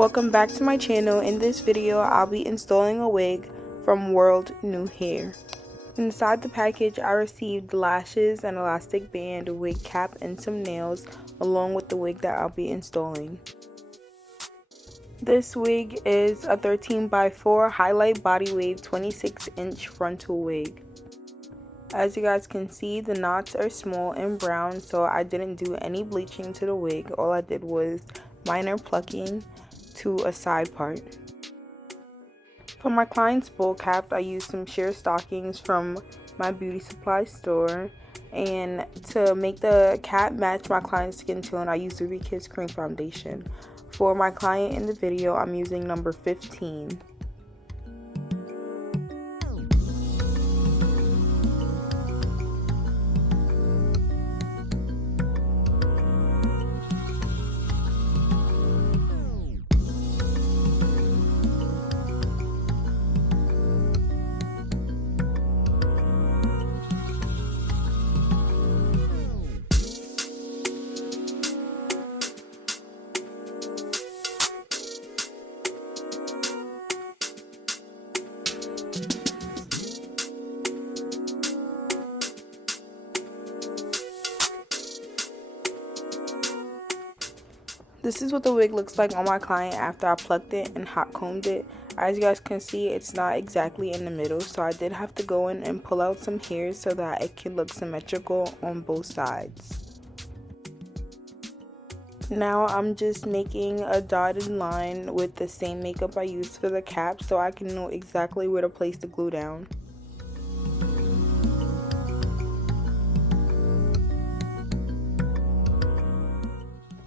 Welcome back to my channel. In this video, I'll be installing a wig from World New Hair. Inside the package, I received lashes, an elastic band, a wig cap, and some nails, along with the wig that I'll be installing. This wig is a 13x4 highlight body wave 26-inch frontal wig. As you guys can see, the knots are small and brown, so I didn't do any bleaching to the wig. All I did was minor plucking to a side part. For my client's bowl cap, I used some sheer stockings from my beauty supply store, and to make the cap match my client's skin tone, I used Ruby Kiss Cream Foundation. For my client in the video, I'm using number 15. This is what the wig looks like on my client after I plucked it and hot combed it. As you guys can see, it's not exactly in the middle, so I did have to go in and pull out some hairs so that it can look symmetrical on both sides. Now I'm just making a dotted line with the same makeup I used for the cap so I can know exactly where to place the glue down.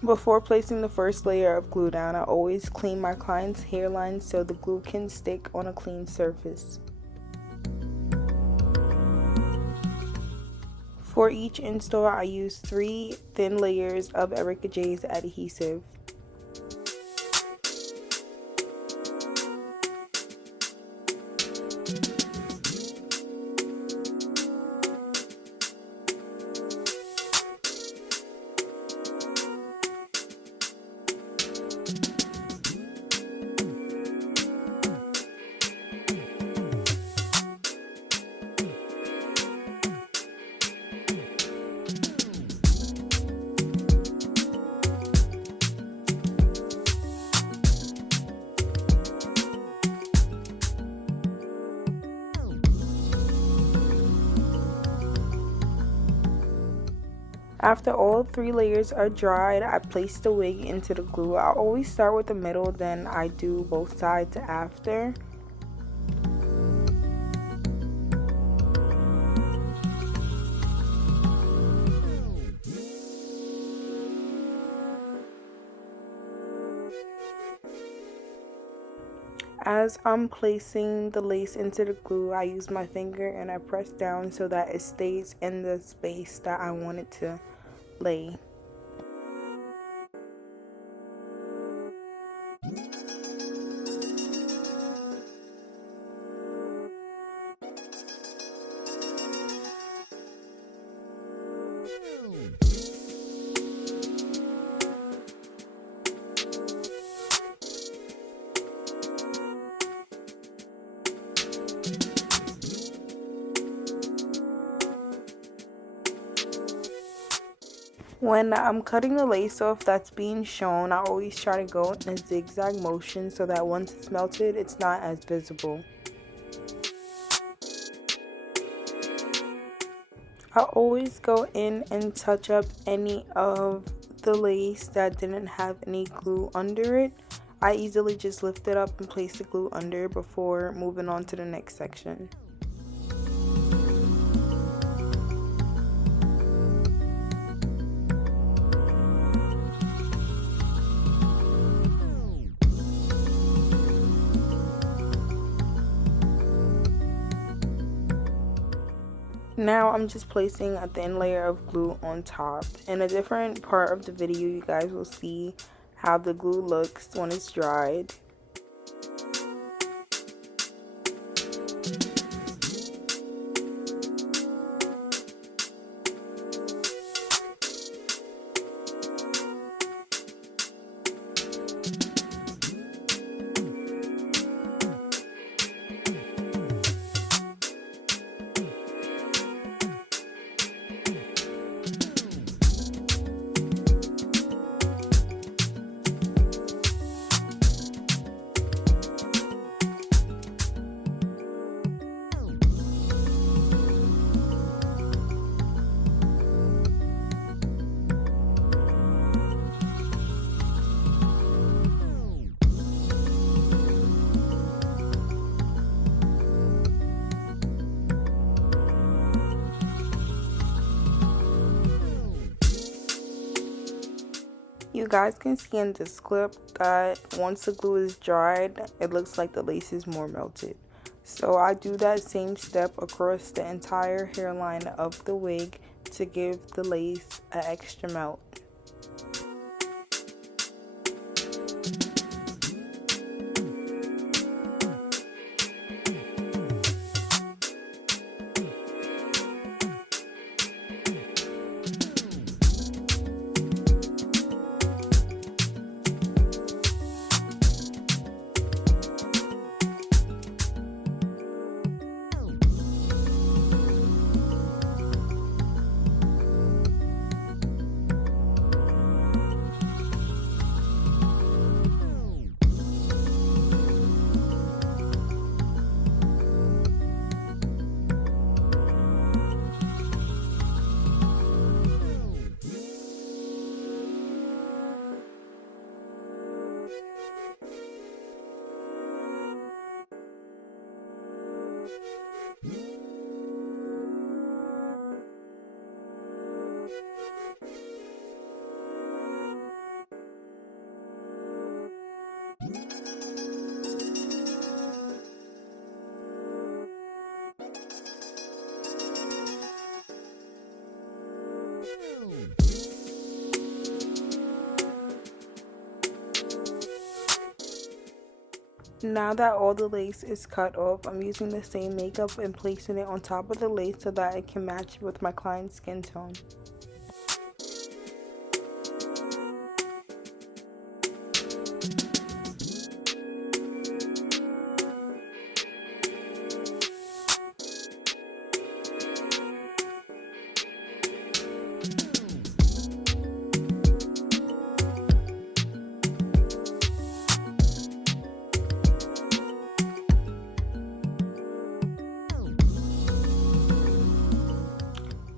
Before placing the first layer of glue down, I always clean my client's hairline so the glue can stick on a clean surface. For each install, I use 3 thin layers of Erica J's adhesive. After all 3 layers are dried, I place the wig into the glue. I always start with the middle, then I do both sides after. As I'm placing the lace into the glue, I use my finger and I press down so that it stays in the space that I want it to lay. When I'm cutting the lace off that's being shown, I always try to go in a zigzag motion so that once it's melted, it's not as visible. I always go in and touch up any of the lace that didn't have any glue under it. I easily just lift it up and place the glue under before moving on to the next section. Now I'm just placing a thin layer of glue on top. In a different part of the video, you guys will see how the glue looks when it's dried. You guys can see in this clip that once the glue is dried, it looks like the lace is more melted. So I do that same step across the entire hairline of the wig to give the lace an extra melt. Now that all the lace is cut off, I'm using the same makeup and placing it on top of the lace so that it can match with my client's skin tone.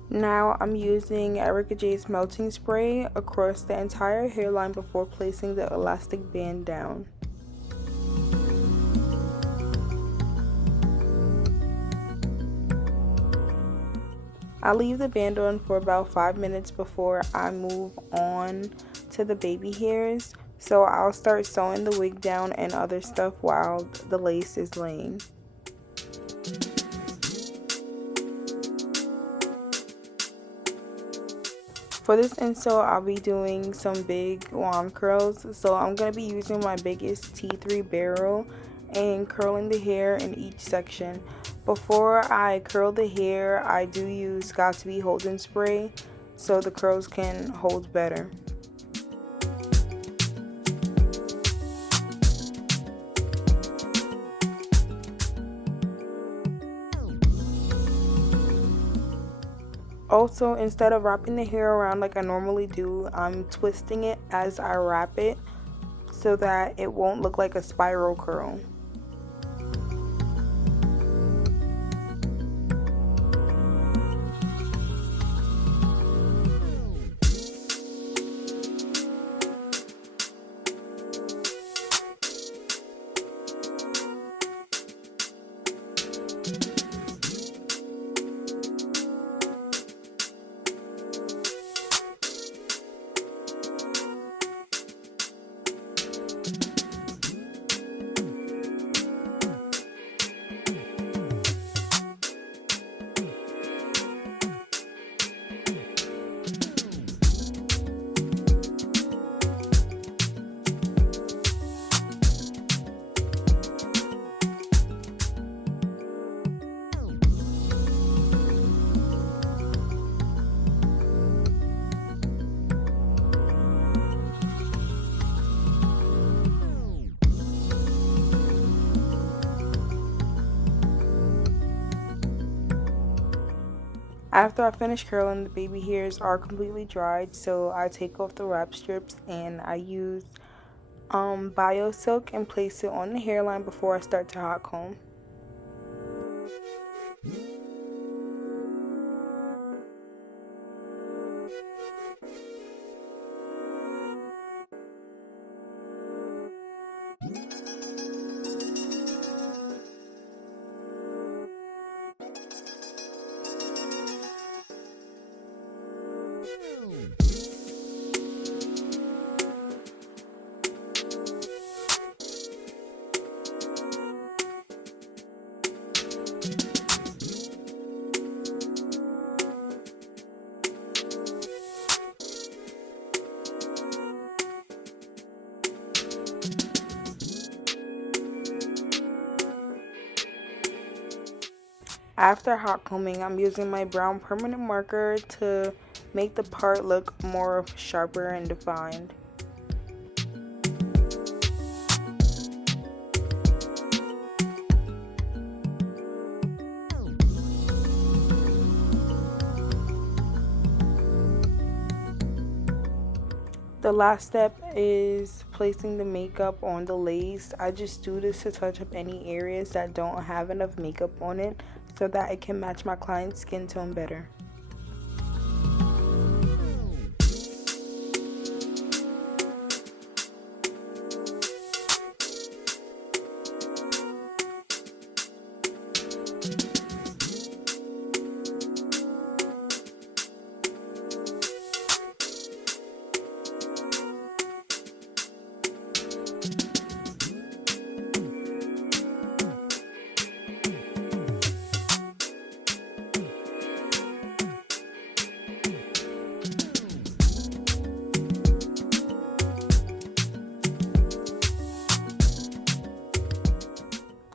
Now I'm using Erica J's melting spray across the entire hairline before placing the elastic band down. I leave the band on for about 5 minutes before I move on to the baby hairs, so I'll start sewing the wig down and other stuff while the lace is laying. For this install, I'll be doing some big wand curls, so I'm going to be using my biggest T3 barrel and curling the hair in each section. Before I curl the hair, I do use Got2b holding spray so the curls can hold better. Also, instead of wrapping the hair around like I normally do, I'm twisting it as I wrap it so that it won't look like a spiral curl. After I finish curling, the baby hairs are completely dried, so I take off the wrap strips and I use bio silk and place it on the hairline before I start to hot comb. After hot combing, I'm using my brown permanent marker to make the part look more sharper and defined. The last step is placing the makeup on the lace. I just do this to touch up any areas that don't have enough makeup on it so that it can match my client's skin tone better.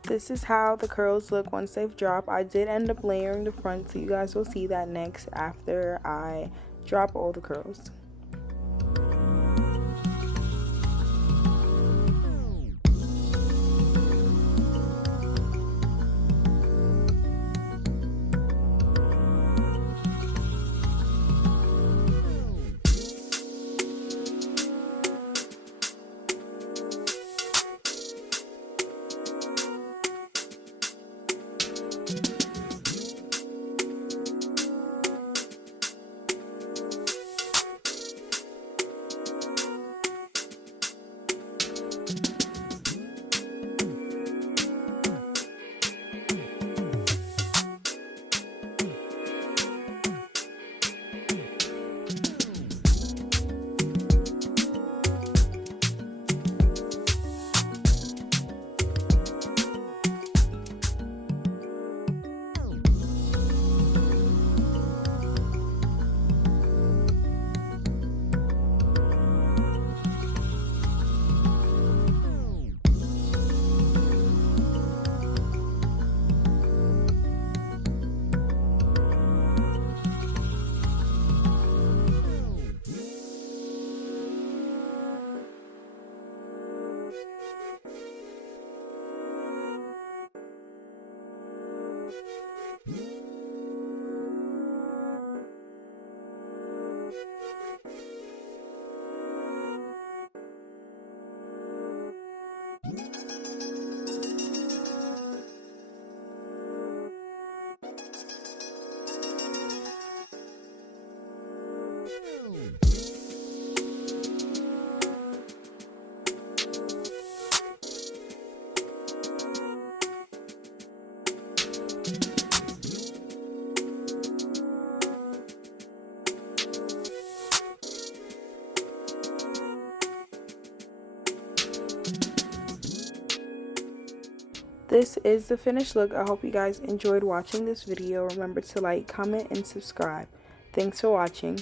This is how the curls look once they've dropped. I did end up layering the front, so you guys will see that next after I drop all the curls. This is the finished look. I hope you guys enjoyed watching this video. Remember to like, comment, and subscribe. Thanks for watching.